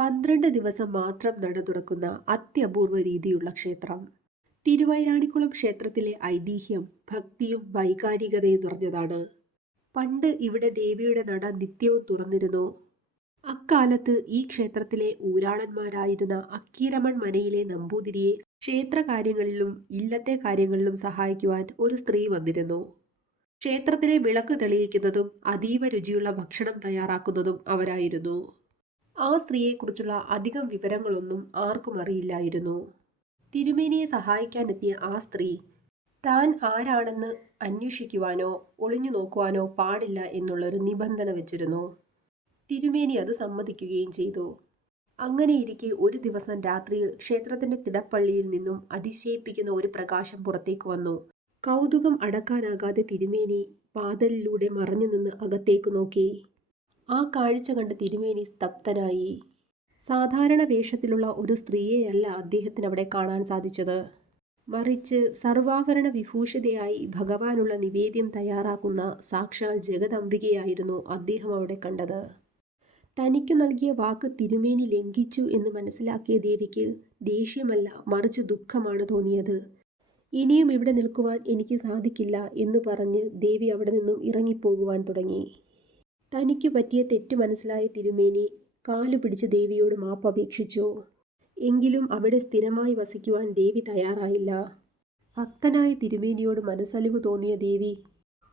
പന്ത്രണ്ട് ദിവസം മാത്രം നട തുറക്കുന്ന അത്യപൂർവ രീതിയുള്ള ക്ഷേത്രം. തിരുവൈരാണിക്കുളം ക്ഷേത്രത്തിലെ ഐതിഹ്യം ഭക്തിയും വൈകാരികതയും നിറഞ്ഞതാണ്. പണ്ട് ഇവിടെ ദേവിയുടെ നട നിത്യവും തുറന്നിരുന്നു. അക്കാലത്ത് ഈ ക്ഷേത്രത്തിലെ ഊരാളന്മാരായിരുന്ന അക്കീരമൺ മനയിലെ നമ്പൂതിരിയെ ക്ഷേത്ര കാര്യങ്ങളിലും ഇല്ലത്തെ കാര്യങ്ങളിലും സഹായിക്കുവാൻ ഒരു സ്ത്രീ വന്നിരുന്നു. ക്ഷേത്രത്തിലെ വിളക്ക് തെളിയിക്കുന്നതും അതീവ രുചിയുള്ള ഭക്ഷണം തയ്യാറാക്കുന്നതും അവരായിരുന്നു. ആ സ്ത്രീയെക്കുറിച്ചുള്ള അധികം വിവരങ്ങളൊന്നും ആർക്കും അറിയില്ലായിരുന്നു. തിരുമേനിയെ സഹായിക്കാനെത്തിയ ആ സ്ത്രീ താൻ ആരാണെന്ന് അന്വേഷിക്കുവാനോ ഒളിഞ്ഞു നോക്കുവാനോ പാടില്ല എന്നുള്ളൊരു നിബന്ധന വെച്ചിരുന്നു. തിരുമേനി അത് സമ്മതിക്കുകയും ചെയ്തു. അങ്ങനെയിരിക്കെ ഒരു ദിവസം രാത്രിയിൽ ക്ഷേത്രത്തിന്റെ തിടപ്പള്ളിയിൽ നിന്നും അതിശയിപ്പിക്കുന്ന ഒരു പ്രകാശം പുറത്തേക്ക് വന്നു. കൗതുകം അടക്കാനാകാതെ തിരുമേനി പാതലിലൂടെ മറഞ്ഞു നിന്ന് അകത്തേക്ക് നോക്കി. ആ കാഴ്ച കണ്ട് തിരുമേനി സ്തബ്ധനായി. സാധാരണ വേഷത്തിലുള്ള ഒരു സ്ത്രീയെയല്ല അദ്ദേഹത്തിന് അവിടെ കാണാൻ സാധിച്ചത്. മറിച്ച് സർവാഭരണ വിഭൂഷിതയായി ഭഗവാനുള്ള നിവേദ്യം തയ്യാറാക്കുന്ന സാക്ഷാൽ ജഗദംബികയായിരുന്നു അദ്ദേഹം അവിടെ കണ്ടത്. തനിക്ക് നൽകിയ വാക്ക് തിരുമേനി ലംഘിച്ചു എന്ന് മനസ്സിലാക്കിയ ദേവിക്ക് ദേഷ്യമല്ല മറിച്ച് ദുഃഖമാണ് തോന്നിയത്. ഇനിയും ഇവിടെ നിൽക്കുവാൻ എനിക്ക് സാധിക്കില്ല എന്ന് പറഞ്ഞ് ദേവി അവിടെ നിന്നും ഇറങ്ങിപ്പോകുവാൻ തുടങ്ങി. തനിക്ക് പറ്റിയ തെറ്റ് മനസ്സിലായ തിരുമേനി കാലു പിടിച്ച് ദേവിയോട് മാപ്പ് അപേക്ഷിച്ചു. എങ്കിലും അവിടെ സ്ഥിരമായി വസിക്കുവാൻ ദേവി തയ്യാറായില്ല. ഭക്തനായ തിരുമേനിയോട് മനസ്സലിവ് തോന്നിയ ദേവി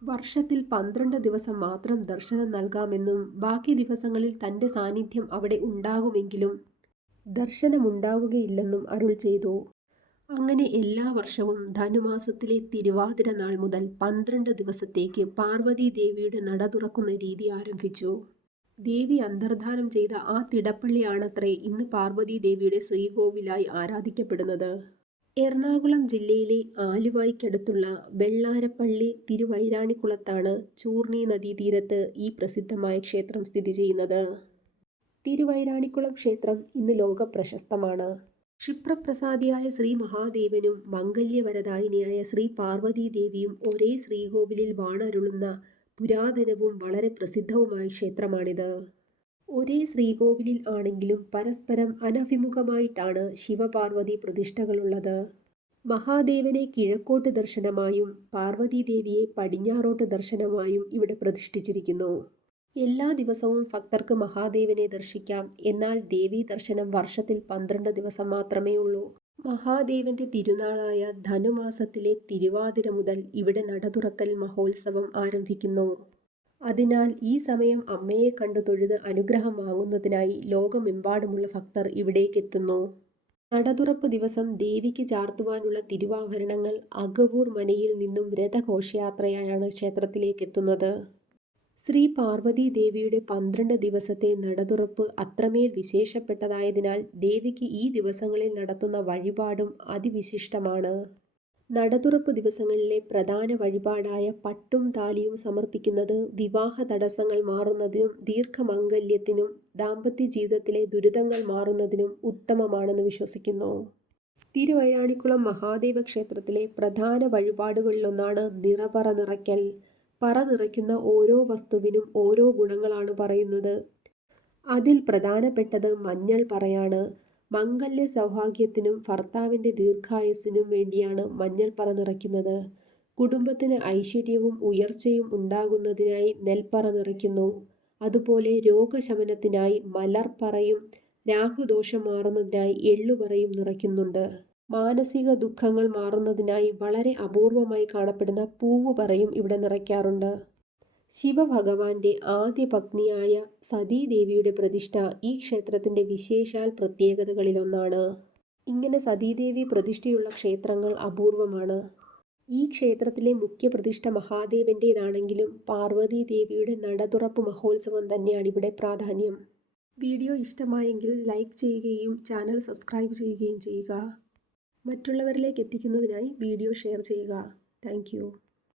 വർഷത്തിൽ പന്ത്രണ്ട് ദിവസം മാത്രം ദർശനം നൽകാമെന്നും ബാക്കി ദിവസങ്ങളിൽ തന്റെ സാന്നിധ്യം അവിടെ ഉണ്ടാകുമെങ്കിലും ദർശനമുണ്ടാവുകയില്ലെന്നും അരുൾ ചെയ്തു. അങ്ങനെ എല്ലാ വർഷവും ധനുമാസത്തിലെ തിരുവാതിര നാൾ മുതൽ പന്ത്രണ്ട് ദിവസത്തേക്ക് പാർവതി ദേവിയുടെ നട തുറക്കുന്ന രീതി ആരംഭിച്ചു. ദേവി അന്തർധാനം ചെയ്ത ആ തിടപ്പള്ളിയാണത്രേ ഇന്ന് പാർവതി ദേവിയുടെ ശ്രീകോവിലായി ആരാധിക്കപ്പെടുന്നത്. എറണാകുളം ജില്ലയിലെ ആലുവായ്ക്കടുത്തുള്ള വെള്ളാരപ്പള്ളി തിരുവൈരാണിക്കുളത്താണ് ചൂർണി നദീതീരത്ത് ഈ പ്രസിദ്ധമായ ക്ഷേത്രം സ്ഥിതി ചെയ്യുന്നത്. തിരുവൈരാണിക്കുളം ക്ഷേത്രം ഇന്ന് ലോക പ്രശസ്തമാണ് ക്ഷിപ്രപ്രസാദിയായ ശ്രീ മഹാദേവനും മംഗല്യവരദായിനിയായ ശ്രീ പാർവതീദേവിയും ഒരേ ശ്രീകോവിലിൽ വാണരുളുന്ന പുരാതനവും വളരെ പ്രസിദ്ധവുമായ ക്ഷേത്രമാണിത്. ഒരേ ശ്രീകോവിലിൽ ആണെങ്കിലും പരസ്പരം അനഭിമുഖമായിട്ടാണ് ശിവപാർവതി പ്രതിഷ്ഠകളുള്ളത്. മഹാദേവനെ കിഴക്കോട്ട് ദർശനമായും പാർവതീദേവിയെ പടിഞ്ഞാറോട്ട് ദർശനമായും ഇവിടെ പ്രതിഷ്ഠിച്ചിരിക്കുന്നു. എല്ലാ ദിവസവും ഭക്തർക്ക് മഹാദേവനെ ദർശിക്കാം. എന്നാൽ ദേവീ ദർശനം വർഷത്തിൽ പന്ത്രണ്ട് ദിവസം മാത്രമേ ഉള്ളൂ. മഹാദേവന്റെ തിരുനാളായ ധനുമാസത്തിലെ തിരുവാതിര മുതൽ ഇവിടെ നടതുറക്കൽ മഹോത്സവം ആരംഭിക്കുന്നു. അതിനാൽ ഈ സമയം അമ്മയെ കണ്ടു തൊഴുത് അനുഗ്രഹം വാങ്ങുന്നതിനായി ലോകമെമ്പാടുമുള്ള ഭക്തർ ഇവിടേക്കെത്തുന്നു നടതുറപ്പ് ദിവസം ദേവിക്ക് ചാർത്തുവാനുള്ള തിരുവാഭരണങ്ങൾ അഗവൂർ മനയിൽ നിന്നും രഥഘോഷയാത്രയാണ് ക്ഷേത്രത്തിലേക്ക് എത്തുന്നത്. ശ്രീ പാർവതി ദേവിയുടെ പന്ത്രണ്ട് ദിവസത്തെ നടതുറപ്പ് അത്രമേൽ വിശേഷപ്പെട്ടതായതിനാൽ ദേവിക്ക് ഈ ദിവസങ്ങളിൽ നടത്തുന്ന വഴിപാടും അതിവിശിഷ്ടമാണ്. നടതുറപ്പ് ദിവസങ്ങളിലെ പ്രധാന വഴിപാടായ പട്ടും താലിയും സമർപ്പിക്കുന്നത് വിവാഹ തടസ്സങ്ങൾ മാറുന്നതിനും ദീർഘമംഗല്യത്തിനും ദാമ്പത്യ ജീവിതത്തിലെ ദുരിതങ്ങൾ മാറുന്നതിനും ഉത്തമമാണെന്ന് വിശ്വസിക്കുന്നു. തിരുവൈരാണിക്കുളം മഹാദേവ ക്ഷേത്രത്തിലെ പ്രധാന വഴിപാടുകളിലൊന്നാണ് നിറപറ നിറയ്ക്കൽ. പറ നിറയ്ക്കുന്ന ഓരോ വസ്തുവിനും ഓരോ ഗുണങ്ങളാണ് പറയുന്നത്. അതിൽ പ്രധാനപ്പെട്ടത് മഞ്ഞൾ പറയാണ്. മംഗല്യ സൗഭാഗ്യത്തിനും ഭർത്താവിന്റെ ദീർഘായുസിനും വേണ്ടിയാണ് മഞ്ഞൾ പറ നിറയ്ക്കുന്നത് കുടുംബത്തിന് ഐശ്വര്യവും ഉയർച്ചയും ഉണ്ടാകുന്നതിനായി നെൽപ്പറ നിറയ്ക്കുന്നു. അതുപോലെ രോഗശമനത്തിനായി മലർപ്പറയും രാഹുദോഷം മാറുന്നതിനായി എള്ളുപറയും നിറയ്ക്കുന്നുണ്ട്. മാനസിക ദുഃഖങ്ങൾ മാറുന്നതിനായി വളരെ അപൂർവമായി കാണപ്പെടുന്ന പൂവ് പറയും ഇവിടെ നിറയ്ക്കാറുണ്ട്. ശിവഭഗവാന്റെ ആദ്യ പത്നിയായ സതീദേവിയുടെ പ്രതിഷ്ഠ ഈ ക്ഷേത്രത്തിന്റെ വിശേഷാൽ പ്രത്യേകതകളിലൊന്നാണ്. ഇങ്ങനെ സതീദേവി പ്രതിഷ്ഠയുള്ള ക്ഷേത്രങ്ങൾ അപൂർവമാണ്. ഈ ക്ഷേത്രത്തിലെ മുഖ്യ പ്രതിഷ്ഠ മഹാദേവന്റേതാണെങ്കിലും പാർവതി ദേവിയുടെ നടതുറപ്പ് മഹോത്സവം തന്നെയാണ് ഇവിടെ പ്രാധാന്യം. വീഡിയോ ഇഷ്ടമായെങ്കിൽ ലൈക്ക് ചെയ്യുകയും ചാനൽ സബ്സ്ക്രൈബ് ചെയ്യുകയും ചെയ്യുക. മറ്റുള്ളവരിലേക്ക് എത്തിക്കുന്നതിനായി വീഡിയോ ഷെയർ ചെയ്യുക. താങ്ക്